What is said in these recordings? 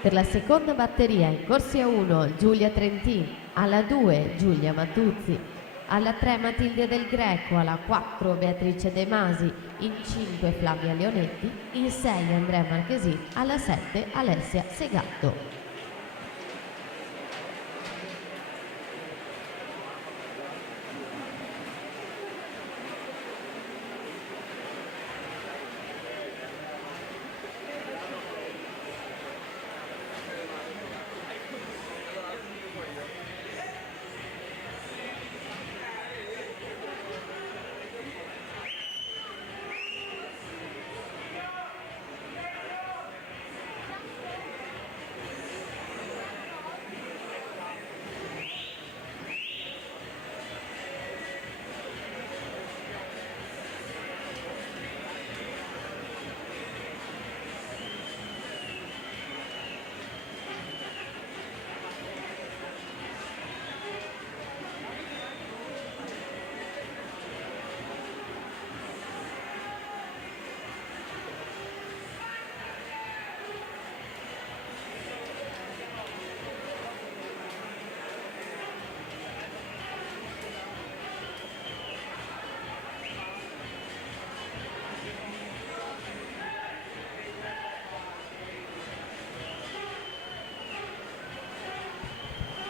Per la seconda batteria in corsia 1 Giulia Trentin, alla 2 Giulia Matuzzi, alla 3 Matilde Del Greco, alla 4 Beatrice De Masi, in 5 Flavia Leonetti, in 6 Andrea Marchesin, alla 7 Alessia Segatto.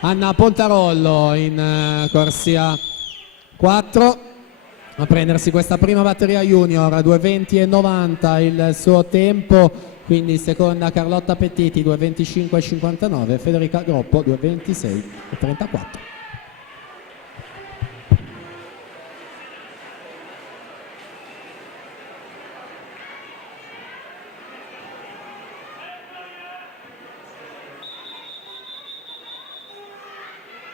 Anna Pontarollo in corsia 4 a prendersi questa prima batteria junior, 2:20,90 il suo tempo, quindi seconda Carlotta Pettiti 2:25,59, Federica Groppo 2:26,34.